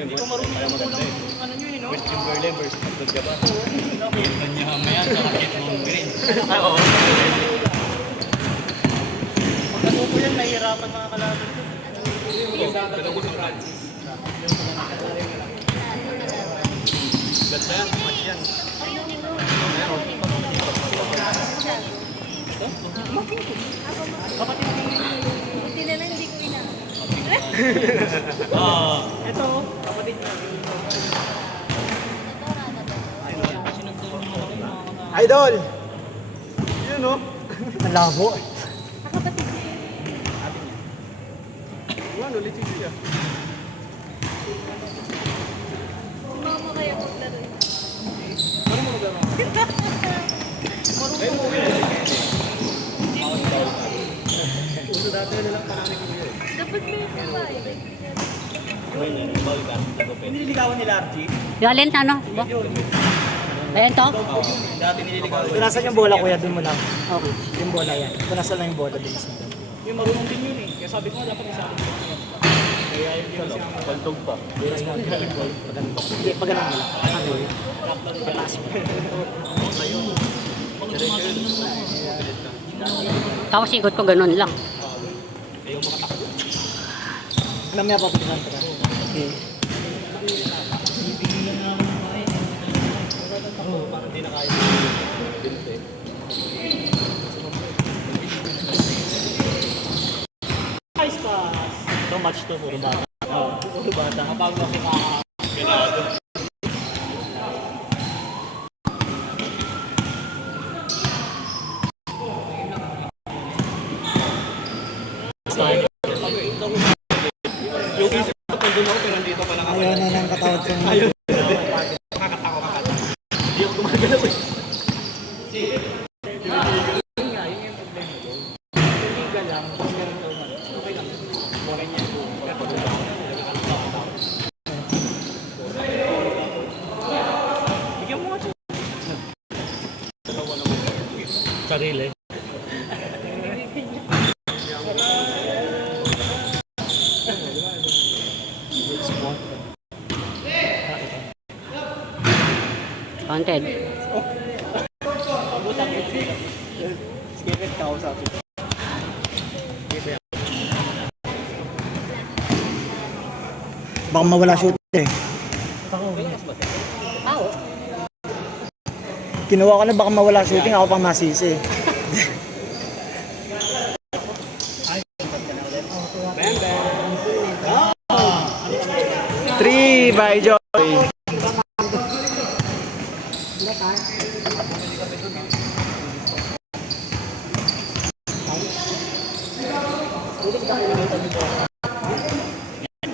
Hindi ko marunong yung maganda eh. Ano nyo yun, no? West Timberland versus Abdul Gabas. Ito niya mamaya sa Kit Mong Green. Oo. Pagkano ko yan, nahihirapan mga kalaban ko. Ganda ko sa Francis. Ganda yan, match yan. Kapatid ko Buti na lang hindi ko ina. ito, kapatid na. Idol! Yun no? Ang labo. Kapatid ko. Ano, ulit siya. Mama kaya maglaro. Ano mo gano'n? Ay, mo yun. Uso dati na lang parang naging yun. Dapat may iba eh. Nililigawan nila Archie? Violent ano? Ayan to? Dati nililigawan. Punasan yung bola kuya, dun mo lang. Okay. Yung bola yan. Punasan lang yung bola dun. Yung marunong din yun eh. Kaya sabi ko nga dapat isabi ko. Kaya yung yun siya. Pantog pa. Hindi, pag ganun mo lang. Ano yun? Pataas mo. Tapos ikot ko ganun lang. Ayaw makatakbo. Alam niya pa kung saan ka. Okay. Parang hindi na kaya. Nice pass! No match to, puro bata. Puro bata. Kapag ako ganado. Yung isip ko, nandun ako, pero nandito pa lang ako. Ayaw na ng katawad kong... Ayaw. Nakakatawa ka. Hindi ako gumagalaw eh. Sarili. Counted. Skip it, kausap. Baka mawala shoot eh. Kinuha ko na baka mawala shooting, ako pang masisi. Three by Joy.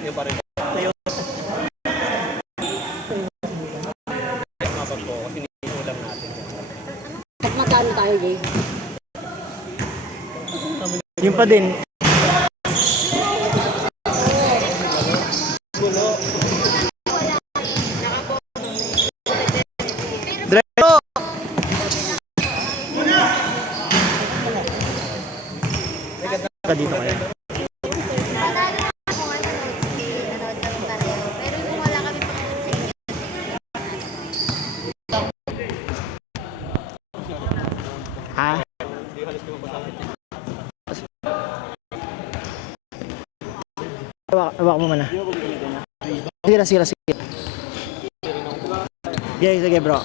Yung pa rin. Mapag ko kasi nisulang natin. At magkano tayo, Jay? Yung pa din. Diretso! Ka dito kaya. Pero kung wala kami Ha? Awak mo muna. Sige lang, sige lang, sige. Sige, sige bro.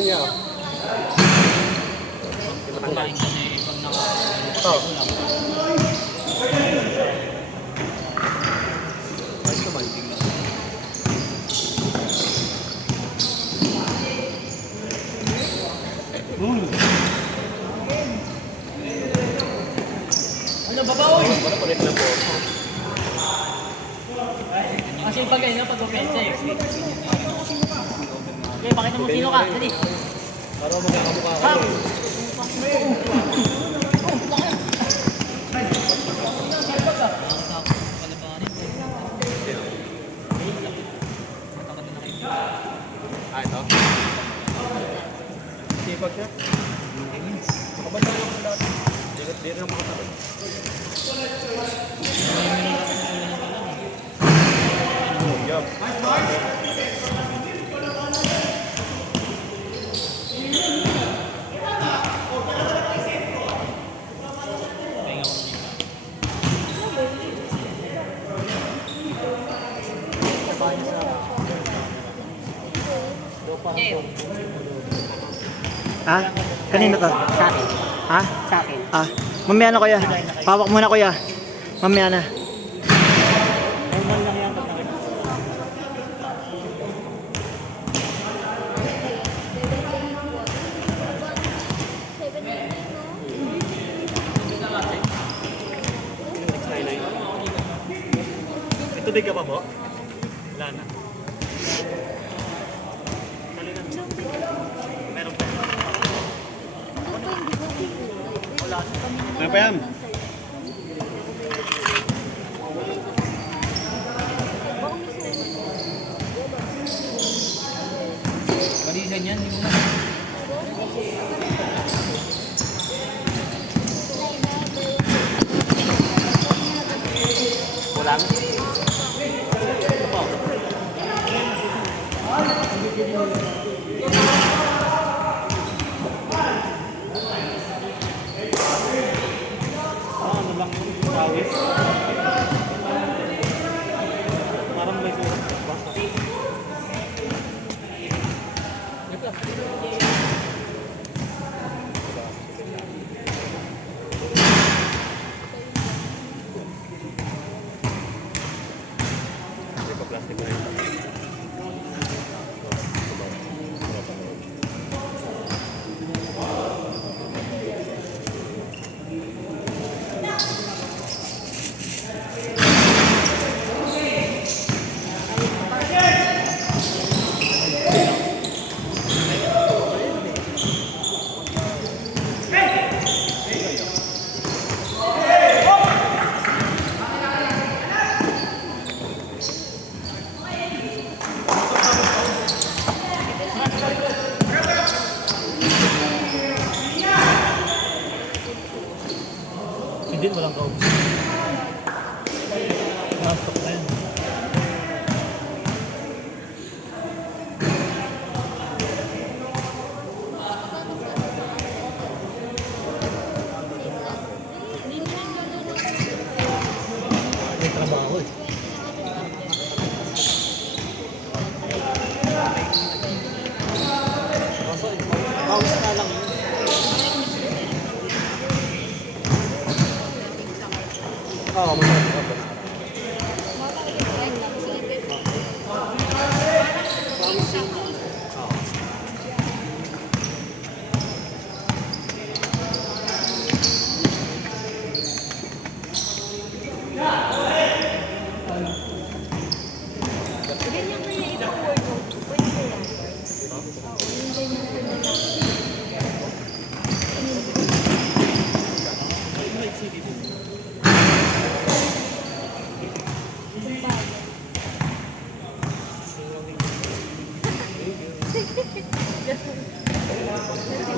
yan niya. Pagkain kasi pag Ito. Ayos naman. Ano babaoy? Para palit na po. Kasi pag ganyan, pag offense eh. Okay, pakita mo sino ka. Dali. Para magkakamukha ka. Ah, ito? Sipag siya? Kabasa lang ang lahat. Di rin ang makatabi. Yup. Ha? Kanino ka? Sa akin. Ha? Sa akin. Ah, mamaya na kuya. Pawak muna kuya. Mamaya na. May tubig ka pa po? Wala na. Meron pa. Ano pa yan? Kalisan yan, hindi mo na. Kulang? Ano lang yung tawis? Parang may sulat. Basta. Plastic na yun. Hindi, walang kaubos. Nastok na yan. May trabaho eh. Pawis na lang yun. Oo, masarap ka ba? Ganyan kaya i-pour mo.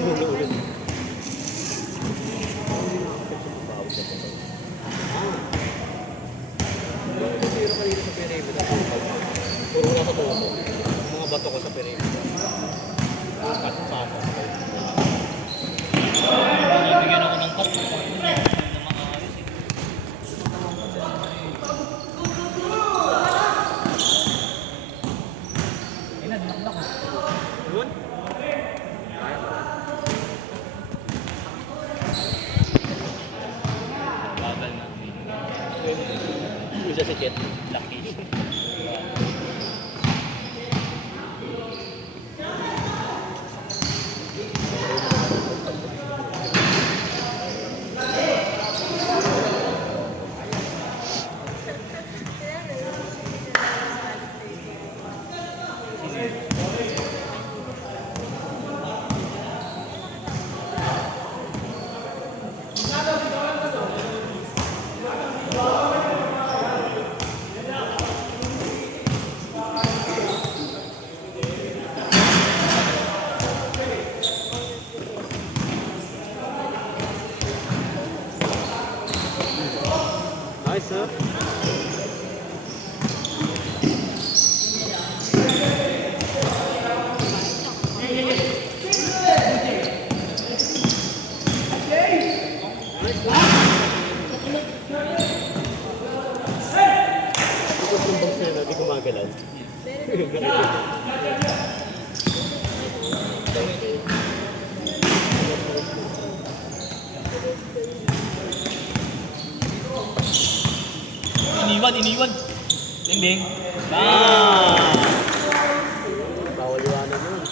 Pwede ko yan. Oo, yung ganyan ko na lang. Puro na sa tuwa ko. Mga bato ko sa perimeter. Pat-pat. Bigyan ako ng cup. Yun? siya si Chet. Lucky. Nice, sir. Tapos yung box na yun, hindi gumagalaw. Iniwan. Ding. Bawal iwanan yun.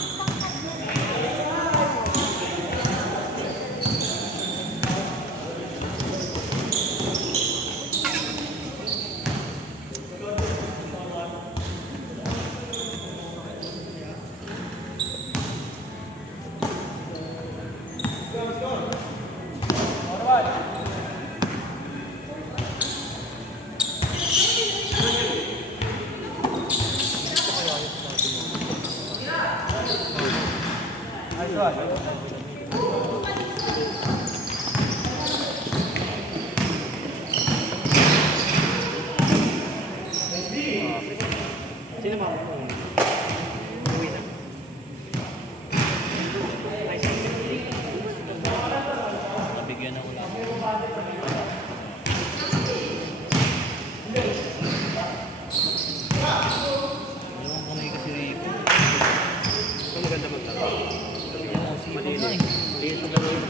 Sino mo? Uwi na. Nabigyan ako lang. Ewan ko na yung kasi Rico. Ito maganda magtaka. Malinis. Malinis lang yun.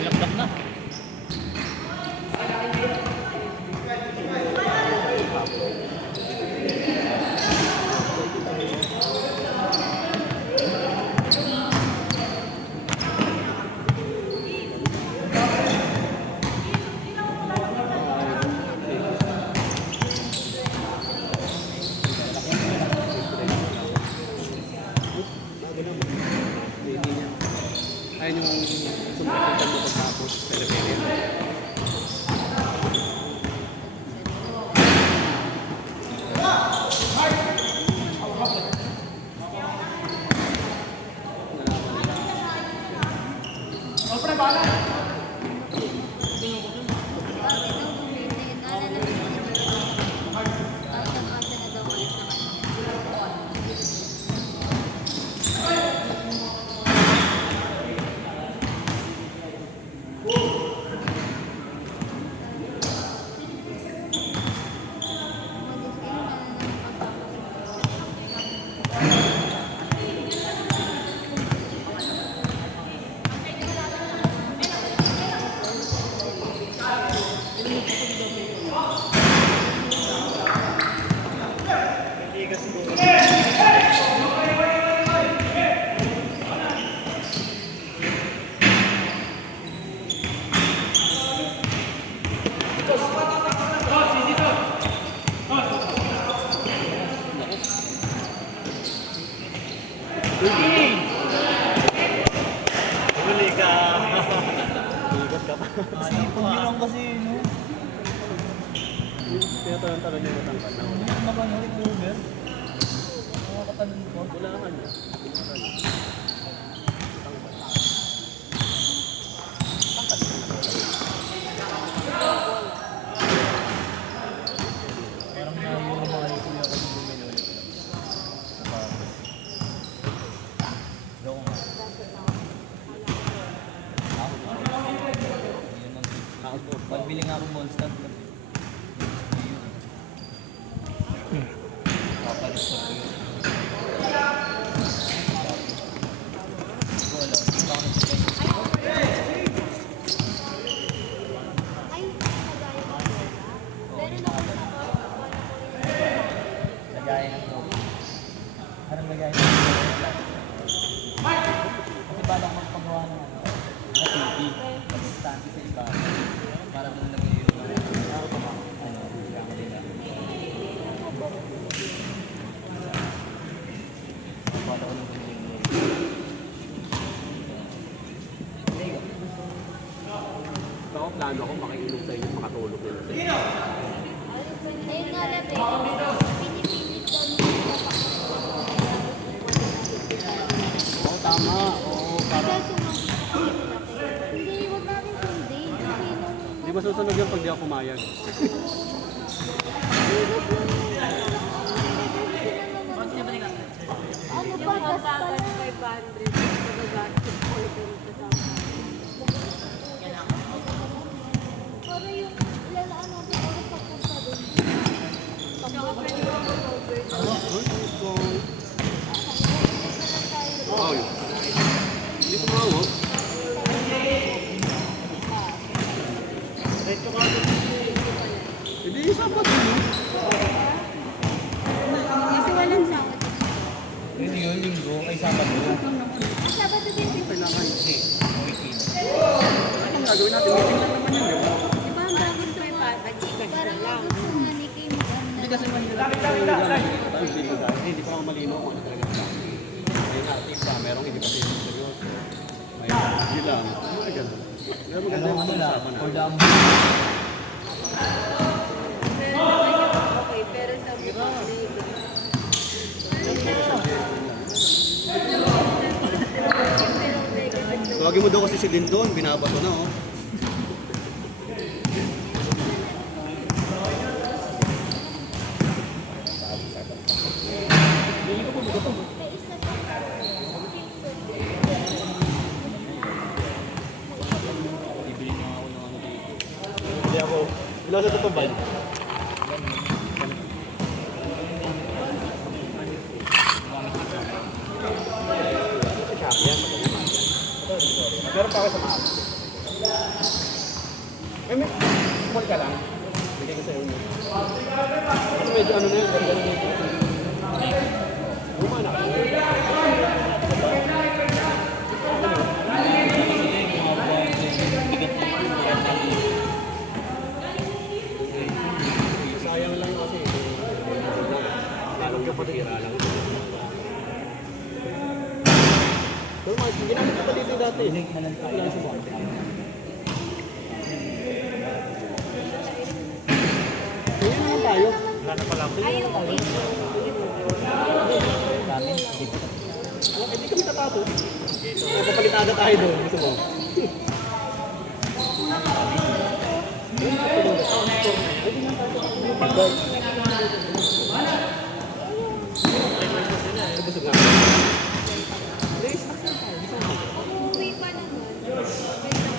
Bilakdak na. Ayun yung sumpitan mo pagtapos. Pero pwede yun. Huli ka. Ligot ka pa. Pag yun lang kasi, no? Kaya talon-talon yung matangkad na. Hindi ko naman recover. Nakakatalon ko. Kailangan niya. Parang nahihiro mga kuya ko yung bumili ulit. Gaya ng tropa. Anong lagay ng tropa? Kasi balang magpagawa ng ano, na TV. Mag-stand sa iba. Para doon lang yung kama nila. Paano ko nung Ako, plano ako makiinom sa inyo, makatulog nila sa inyo. Ayun nga lang pinipilit daw nila Oo, tama. Oo, para... Hindi, huwag namin sundin. Kasi nung... Di ba susunod yun pag di ako pumayag? Ano pa, gas pa na. 500. Para yung lalaan natin oras papunta doon. Tsaka pwede mo mag-over. Oo, yun. Hindi ko mawag. Hindi, sapat yun. Kasi walang sahod. Hindi yun, linggo, ay Sabado. Ang Sabado din din. Kailangan. Anong gagawin natin? Meeting lang naman yun, di ba? Di ba ang dragon to ay patag? Parang gusto nga ni Kim. Hindi kasi manila. Hindi pa ako malino kung ano talaga sa akin. May artista, merong hindi kasi seryoso. May hindi lang. Ay, ganun. Kaya maganda yung Ano lang, usapan for natin. the Okay, pero sa Tawagin mo daw kasi si Lindon, binabato na oh. bibili na ako ng ano dito. Hindi ako. Ilang sa totoo ba? Meron pa ako sa mahal. May small ka lang. Bigay ko sa'yo. Kasi medyo ano na yun, ganda na yun. Luma na. Sayang lang kasi. Alam ka pa tira lang. Pero ginamit ko pa dito dati. Link na lang tayo. Ilang subukan. Kaya naman tayo. Wala na pala ako. Ayaw ko. Dami. Hindi kami tatato. Papapalit agad tayo doon. Gusto mo? Busog nga. Umuwi pa naman.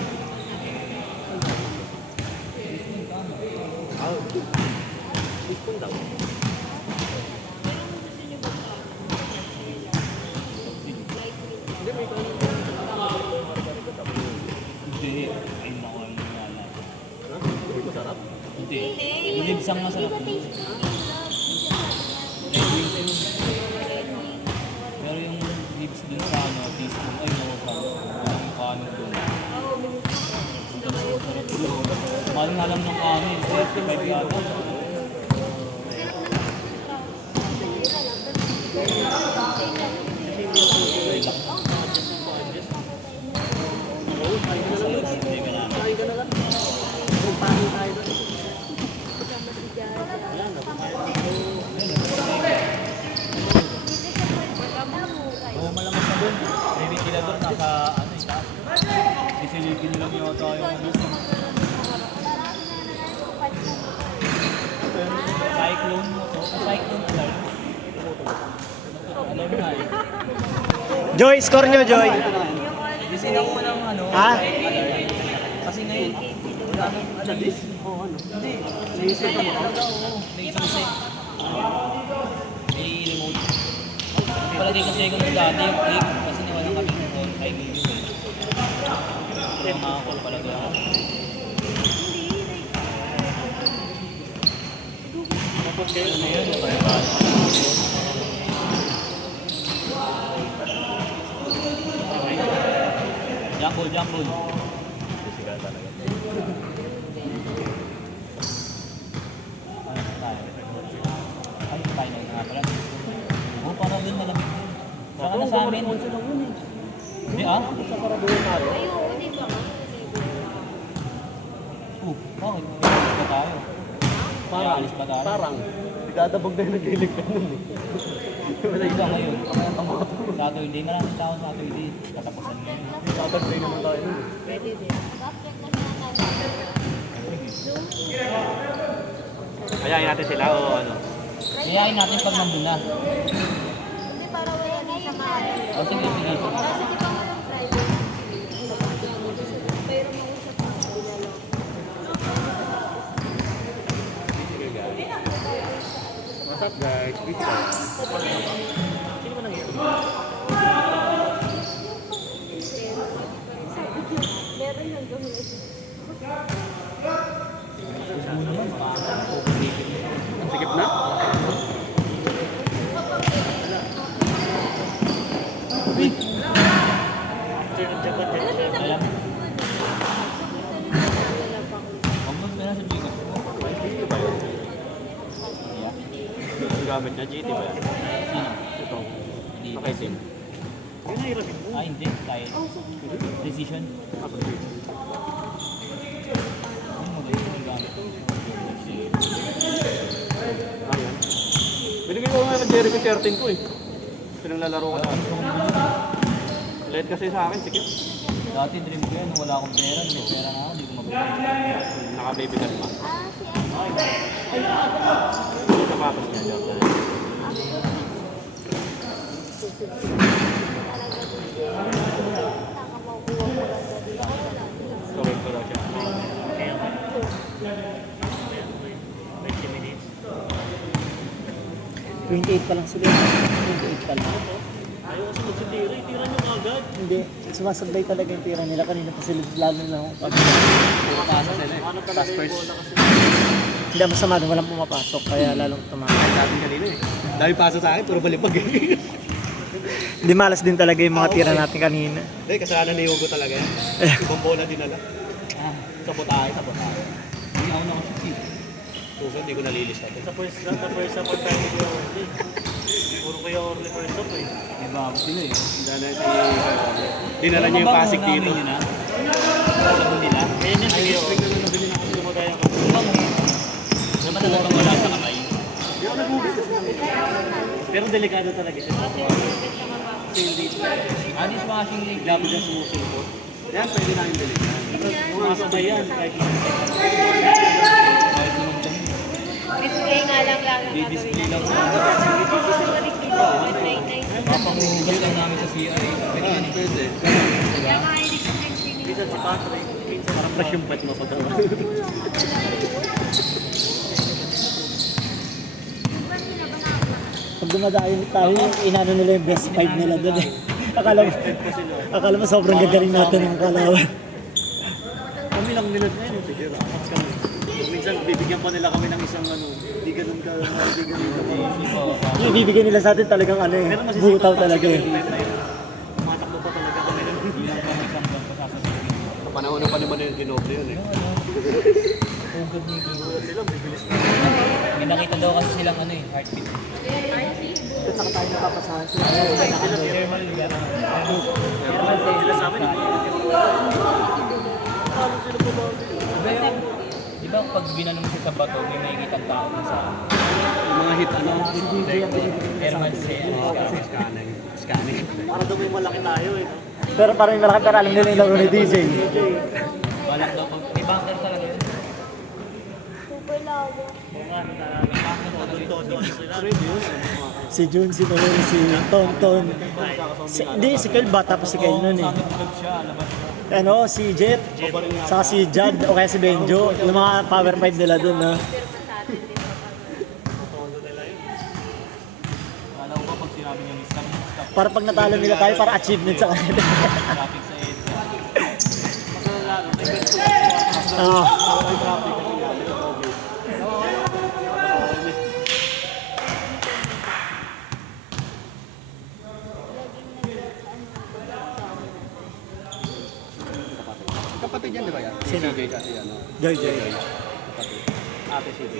Ispon daw. Hindi. Ay, naku, ang nangyala. Ha? Hindi masarap. Hindi. Yung libsang masarap. Pero yung lips dun sa ano, teaspoon, ay naku, sabi ko. Walang kanin dun. Mahal nga lang ng kanin. 35 yata. Hindi ka na. Kain ka na lang. Kung paano tayo doon. Oo, malamang na dun. Maybe sila dun, nasa ano, itaas. Isilipin lang yata yung ano. Cyclone mo to. Cyclone alert. Alarm na eh. Joy, score nyo, Joy. Kasi nakuha ng ano, Ha? alert. Kasi ngayon, wala nang ano yun. Oo, ano? Hindi. Naisip ka mo? Oo, naisip. May remote. Palagi kasi kung dati yung click, kasi nawalan kami ng phone, ay video eh. Kaya makakall palagi ako. Kapag kayo, ano yun? Rumble. Physical talaga. Ano tayo? Ay, tayo na nga pala. Oo, parang din malamig din. Saka na sa amin. Hindi ah? Sa parabuhin natin. Ay, oo, di ba? Bakit? Alis ba tayo? Parang, Alis ba tayo? parang, nagdadabog na yung naglilig ka nun eh. Wala iba ngayon. Saturday, maraming tao sa Saturday. Katapusan mo. Saturday naman tayo nun eh. Pwede din. Basket na pinatay. Ayayin natin sila o ano? Iyayin natin pag nandun na. Hindi, para wala din sa mahal. O sige, sige. Kasi di ba walang private? Pero mausap ko sa ilalo. What's up guys? Pizza. Meron yung gawin. Sikip na? Alam. Huwag mo na sa Gcash mo. GT ba yun? Yeah. Ang gamit niya, GT ba yan? Sino? Ito. Hindi. Naka-sim. Yun na hirapin mo. Ah, hindi. Kahit. Precision. Ako Ano mo ba yung gamit? Ayan. Binigay ko nga ng Jericho 13 ko eh. Pinaglalaro ko na. Late kasi sa akin, sikip. Dati dream ko yan. Wala akong pera. May pera na ako. Hindi ko mabibigay. Naka-baby ka naman. Si ano? Yung sapatos niya dyan. Correct ko daw siya. 28 pa lang sila. 28 pa lang. Ayaw kasi magsitira, itira nyo agad. Hindi, sumasabay talaga yung tira nila. Kanina pa sila lalo na ako. Puro pasa sila eh. Pass first. Hindi masama doon, walang pumapasok. Kaya lalong tumakas. Ay, sabi kanina eh. Dami pasa sa akin, puro balipag eh. Hindi malas din talaga yung mga tira natin kanina. Hindi, kasalanan ni Hugo talaga yan. Ibang bola dinala. Ah, Sa putahe, sa putahe. hindi ako nakasukti. Susunod, hindi ko nalilis natin. Sa first up ang tayo ni Kuya Orly. Puro Kuya Orly first up eh. May bago sila eh. Dala si... Dinala niya yung pasig dito. Yun ah. Sabon nila. Ayan yan, si Kuya Orly. Nabili na ako lumagayang kami. Di ba mo? May matagal bang wala sa kamay? Hindi ako nag-ulit kasi Pero delikado talaga siya. Ah, dishwashing liquid. Grabe na sumusulpot. yan, pwede namin daligan. Sumasabay yan. Kahit Kahit naman kami. Display nga lang lang ang Di-display gagawin lang natin. sa papangugas lang namin sa CR. Pwede yan eh. Pwede. Kaya nga, hindi ko minsan si Patrick, minsan Parang fresh yung pet mo pagkawa. Pag dumadayo tayo, inano nila yung best 5 nila doon eh. Akala mo sobrang gagaling natin ng kalawan. Kami lang nila na yun. Sige, rapat kami. Minsan, bibigyan pa nila kami ng isang ano, di ganun ka, di ganun ka. Yung ibibigay nila sa atin talagang ano eh, butaw talaga eh. Tumatakbo pa talaga kami nun. Hindi lang kami isang buwan pa sasabihin. Sa panahon pa naman yung ginoble yun eh. Ugod ni King. Sila, bibilis na. May nakita daw kasi silang ano eh, heartbeat. At saka tayo napapasahan sila. Thermal lugar. Sila sa amin. Di ba pag binanong siya sa bato, may makikita tao na sa Yung mga hit, ano? thermal cell. Scanning. para daw may malaki tayo eh. No? Pero parang yung malaki pero alam nila yung laro ni DJ. Balak daw pag may bunker talaga yun. Super lawa. Kung ano na, todo sila. Si Jun, si Noel, si Tonton. Hindi, si Kyle ba? Tapos si Kyle nun eh. Tulog siya, labas siya. Ano, si Jet, saka si Jad, o kaya si Benjo. Yung mga power 5 nila dun na. Alam ko pag sinabi niya, stop. Para pag natalo nila tayo, para achievement sa kanila. Traffic sa EDSA. Oo. dyan, di ba yan? Si Sino? CJ at si ano. Joy. Kapatid. Ate CJ.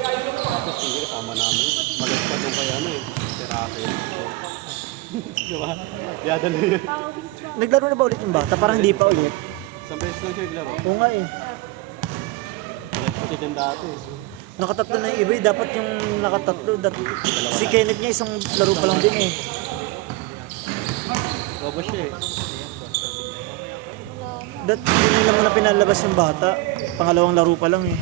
Ate CJ kasama namin. Malit pa doon kaya ano eh. Si Raquel. Di ba? Yada na yun. Naglaro na ba ulit yung bata? Parang hindi pa ulit. Isang beses lang siya naglaro. Oo nga eh. Malit pa siya dyan dati. Nakatatlo na yung iba eh. Dapat yung nakatatlo. Si Kenneth niya isang laro pa lang din eh. Robos siya eh. Hindi nila muna pinalabas yung bata. Pangalawang laro pa lang eh.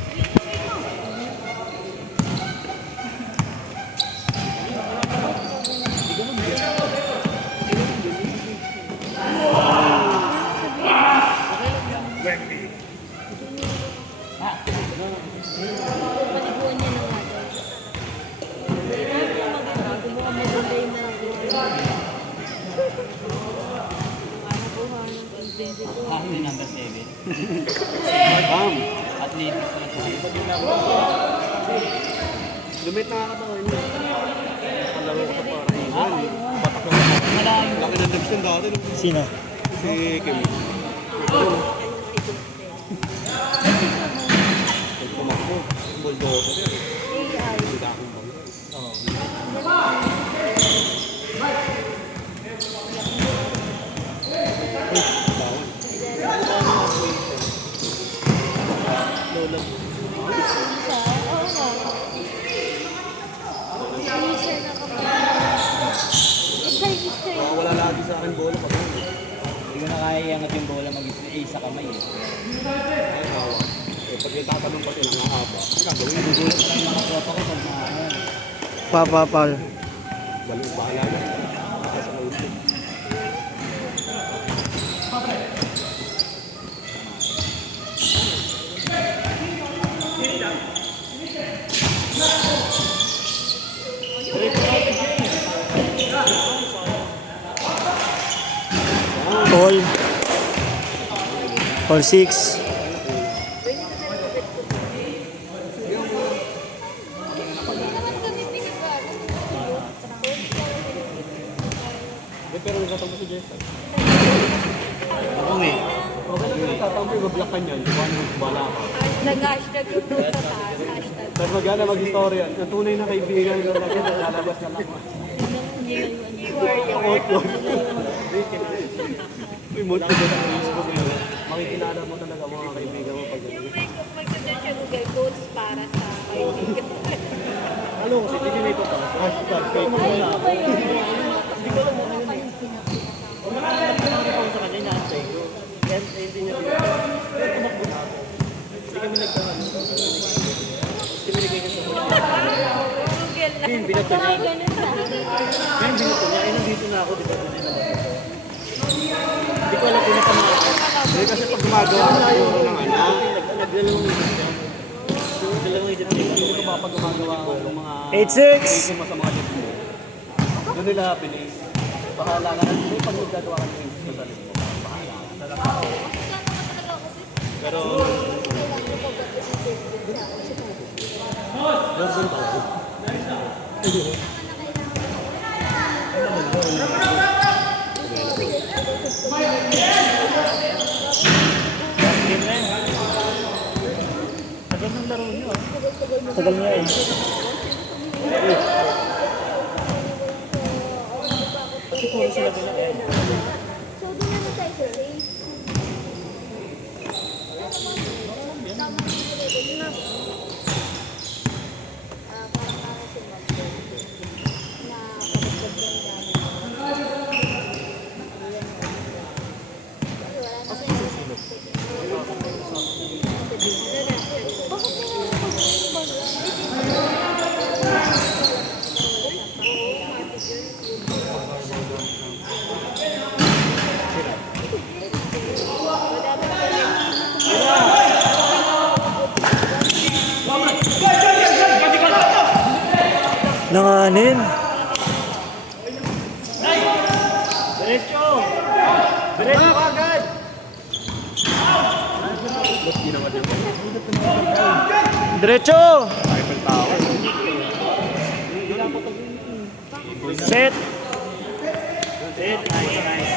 Paliguan niya ng water. Kailangan niya maganda. Gumawa maganda yung nakuha ng content ko. Ako yung number 7. Bam! Athletic na siya. Lumit na kakatawan niya. Nakalaro ko sa Paraisan eh. Batak na Malayo. laki ng lips yung dati. No? Sino? Si Kim. Tumakbo. Bulldozer yan. Hindi na akong bang. Lola. Oo nga. Isa na kapag. Isa. Wala lagi sa akin bola pag Hindi ko na kaya iangat yung bola mag-A sa kamay eh. ay hawa. Eh pag itatanong pa sila ng haba, ang gagawin mo. Gulat na lang yung mga tropa ko pag mga ano. Papapal. Galing bahala na. Kasi sa ulit. All 6. Pero nagtatampo si Jessa. Ako eh. Okay lang yung nagtatampo yung mablakan yan. Di ba ano bala ka? Nag-hashtag yung post sa taas. Hashtag. Tapos mag-ana mag-istorya. Yung tunay na kaibigan ko lagi lalabas na lang. May mood ko sa Facebook yun. Makikilala mo talaga mga kaibigan mo pag Yung may magsasabi siya Google Quotes para sa kaibigan. ano kasi hindi may ito hashtag fake Ay, ano ba yun? Hindi ko alam mo ano yun. Hindi ko sa kanya, inaantay ko. Kaya hindi niya pinag- Pero tumakbo na ako. Hindi kami nagkaroon. Hindi binigay ko sa Google na. binato niya. Ay, ganun na. Ngayon binato niya, eh nandito na ako, di ba? Doon na lang. Hindi ko alam kung nakamaka. Hindi kasi pag gumagawa ka tayo ng ano, Nagdalawang isip siya. Dalawang isip siya. hindi ko mapag-gumagawa ng mga 8-6. kuma sa mga lips mo. Doon nila pinis. Bahala ka na. Hindi pag magagawa ka ng isip sa sarili mo. Bahala ka. Pero, Jordan tao. Game na yun. Tagal ng laro niyo ah. Tagal niya eh. Kasi puro sila pinag-end. So, doon na tayo sa race. Parang si Mabel na kapagod ng dami. Bakit Nanganin. Diretso! Diretso ka agad! Ba't ginawa niya? Diretso. Eiffel Tower. Set. Set, nice, nice.